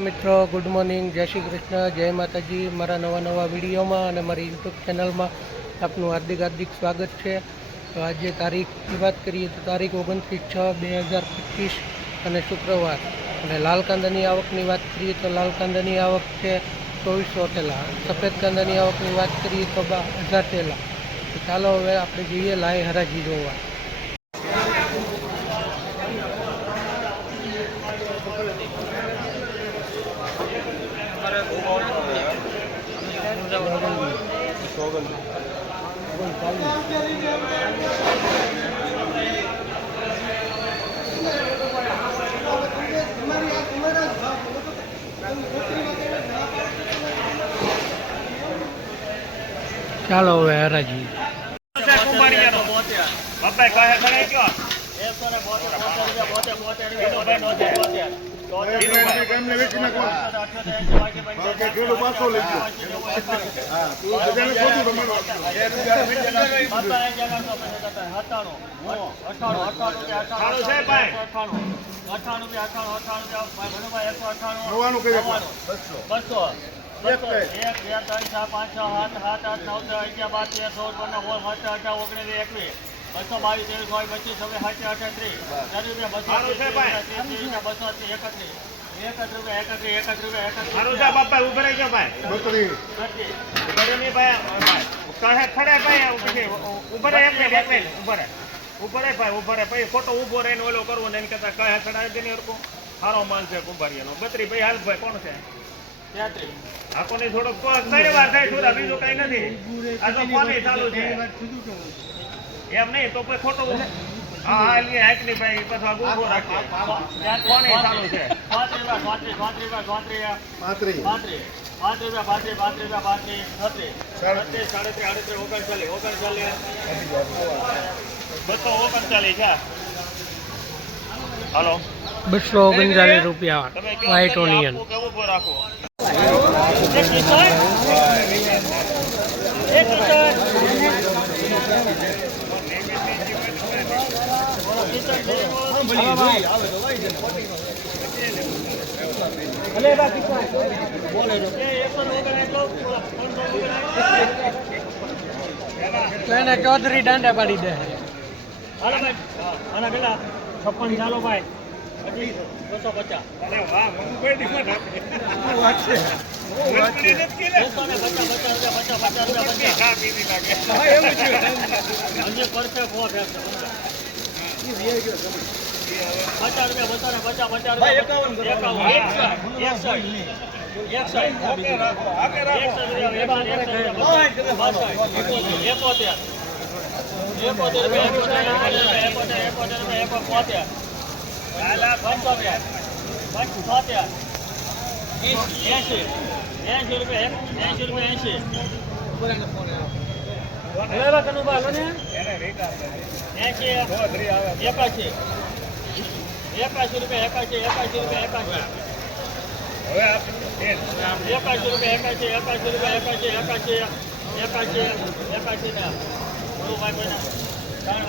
મિત્રો good morning જય શ્રી કૃષ્ણ. જય માતાજી. મારા નવા નવા વિડીયોમાં અને મારી યુટ્યુબ ચેનલમાં આપનું હાર્દિક હાર્દિક સ્વાગત છે. તો આજે તારીખની વાત કરીએ તો તારીખ ઓગણત્રીસ છ બે હજાર પચીસ અને શુક્રવાર. અને લાલ કાંદાની આવકની વાત કરીએ તો લાલ કાંદાની આવક છે ચોવીસો થેલા સફેદ કાંદાની આવકની વાત કરીએ તો હજાર થેલા તો ચાલો હવે આપણે જઈએ લાય હરાજી જોવા. ચાલો હવે હરાજી બાપા કહે ખરે કયો સારું છે ભાઈ નવાનું કઈ બસો એક ત્રણ ચાર પાંચ છ સાત સાત આઠ નવ દસ અગિયાર બાર તેર ચૌદ પંદર સોળ સત્તર અઢાર ઓગણીસ એકવીસ બસો બાવીસ ત્રેવીસ હોય પચીસ હવે સાચી અઠત્રીસ બસો સારું છે ભાઈ. બસો એકત્રીસ. એકત્રીસ રૂપિયા એકત્રીસ એકત્રીસ રૂપિયા એકત્રીસ છે બાપા ઊભા રહી ગયો ભાઈ. બકરી એકત્રીસ. ઊભા રહી ભાઈ કહે ખડે ભાઈ પછી ઊભા રહે એક મિનિટ એક મિનિટ ઊભા રહે. ઊભા રહે ભાઈ ઊભા રહે. પછી ખોટો ઊભો રહીને ઓલો કરવો ને એમ કરતા કહે ખડાવી દે ને સારો માલ છે કુંભારીયાનો. બત્રી ભાઈ હાલ ભાઈ કોણ છે? તેત્રીસ. થોડો કઈ વાર થાય છોરા બીજું કઈ નથી આ તો કોની ચાલુ છે એમ નહીં તો કોઈ ખોટું હા હા લે હાકની ભાઈ પાછો આ ઊભો રાખે કોની ચાલુ છે. પાંત્રી રૂપિયા, રૂપિયા, છત્રીસ. સાડત્રીસ, આડત્રીસ, ઓગણચાલીસ, ઓગણચાલીસ. બસો ઓગણચાલીસ છે હાલો બસો ઓગણચાલીસ રૂપિયા વ્હાઇટ ઓનિયન કેવું રાખો એને ચૌધરી દાંડા પાડી દે. હાલો ભાઈ. આના પેલા છપ્પન ચાલો ભાઈ. બસો પચાસ. અરે વાહ મંગુભાઈ ની વાત એકોતેર એકોતેર રૂપિયા એકોતેર એંશી એસી રૂપિયા એંશી રૂપિયા એંશી બરાબર કનુભા લો ને આવે. એકાશી એકાશી રૂપિયા એકાશી એકાશી રૂપિયા એકાશી એકાશી રૂપિયા એકાશી એકાશી રૂપિયા એકાશી એકાશી એકાશી એકાશી ના બોલો ભાઈ કોઈને ત્રણ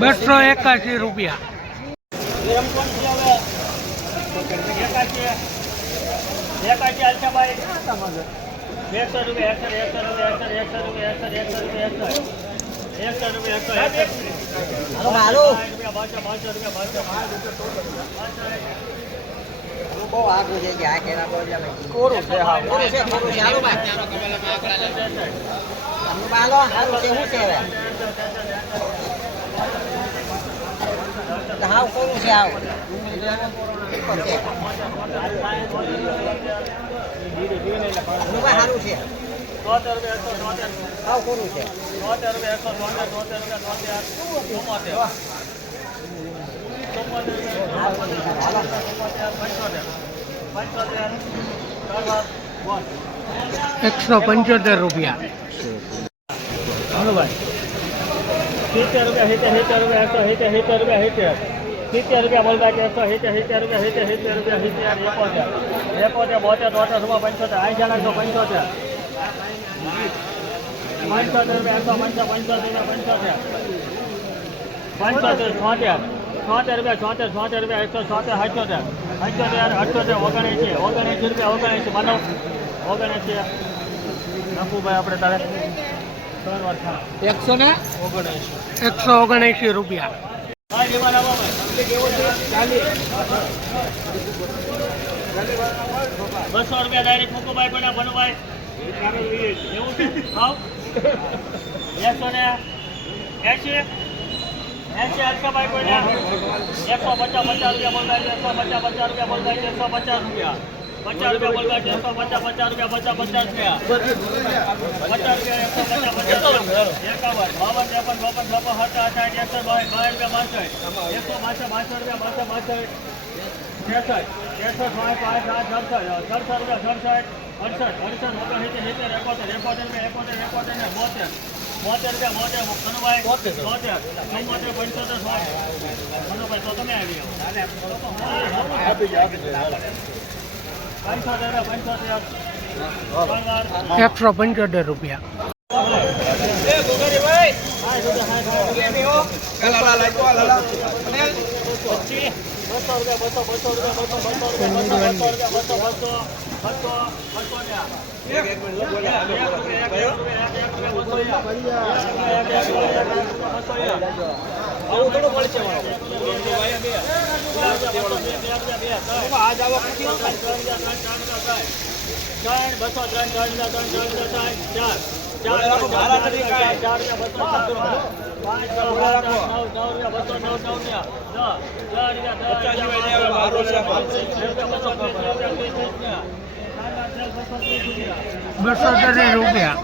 બસો એકાશી રૂપિયા એકસો એકસો રૂપિયા એકસો એકસો રૂપિયા એકસો એકસો રૂપિયા એકસો એકસો રૂપિયા એકસો એકસો રૂપિયા બારસો બારસો રૂપિયા બારસો બહુ આગળ છે કે આ કેરા બોલ્યા કોરું છે હા કોરું છે કોરું છે હાલો ભાઈ હાલો હારું છે શું છે હવે તો હાવ કોરું છે હાવ ઓકે ભાઈ હારું છે તોતેર રૂપિયા એકસો તોતેર હાવ કોરું છે તોતેર રૂપિયા એકસો તોતેર તોતેર રૂપિયા પંચોતેર ચાલો બોલ એકસો પંચોતેર રૂપિયા. બરોબર સિત્તેર રૂપિયા, સિત્તેર સિત્તેર રૂપિયા સિત્તેર સિત્તેર રૂપિયા, સિત્તેર. સિત્તેર રૂપિયા બોલતા કે એકસો સિત્તેર સિત્તેર રૂપિયા સિત્તેર સિત્તેર રૂપિયા સિત્તેર એકોતેર એકોતેર બોતેર તોતેર રૂપિયા પંચોતેર આઠ લાખ પંચોતેર પંચોતેર રૂપિયા એકસો પંચો પંચોતેર પંચોતેર પંચોતેર છોતેર છોતેર રૂપિયા છોતેર છોતેર રૂપિયા એકસો છોતેર અઠ્યોતેર અઠ્યોતેર અઠ્યોતેર ઓગણએંસી ઓગણએંસી રૂપિયા ઓગણએંસી માનો ઓગણએંસી નફુભાઈ આપણે તારે ત્રણ વાર ખા એકસો ને એકસો ઓગણએંશી રૂપિયા હા જીવન આવો ભાઈ બસો રૂપિયા ડાયરેક્ટ મૂકુભાઈ બન્યા ભનુભાઈ? એવું છે એકસો ને. એસી એસી અક્ષાભાઈ કોઈને એકસો પચાસ પચાસ રૂપિયા બોલતા એકસો પચાસ પચાસ રૂપિયા બોલતા એકસો પચાસ રૂપિયા. પચાસ રૂપિયા એકસો પચાસ પચાસ રૂપિયા પચાસ પચાસ રૂપિયા પચાસ રૂપિયા એકસો પચાસ પચાસ એકાવન બાવન ત્રેપન ચોપન છપ્પન સત્તર અઠાઠ એકસો બાવીસ બાવીસ રૂપિયા બાસઠ એકસો બાસઠ બાસઠ રૂપિયા બાસઠ બાસઠ ત્રેસઠ ત્રેસઠ સાઠ પાંચ સાત સડસઠ સડસઠ રૂપિયા સડસઠ અડસઠ અડસઠ ઓગણસિત્તેર સિત્તેર એકોતેર એકોતેર રૂપિયા એકોતેર એકોતેર ને બોતેર. બોતેર રૂપિયા બોતેર કનુભાઈ બોતેર. ચુમ્મોતેર પંચોતેર સાઠ કનુભાઈ તો તમે આવી વાર એકસો પંચોતેર રૂપિયા. બસો રૂપિયા બસો ત્રણ બસો ત્રણ ત્રણ ત્રણ ત્રણ ચાર બસો ત્રણ રૂપિયા.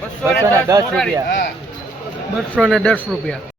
બસો દસ રૂપિયા. ને દસ રૂપિયા.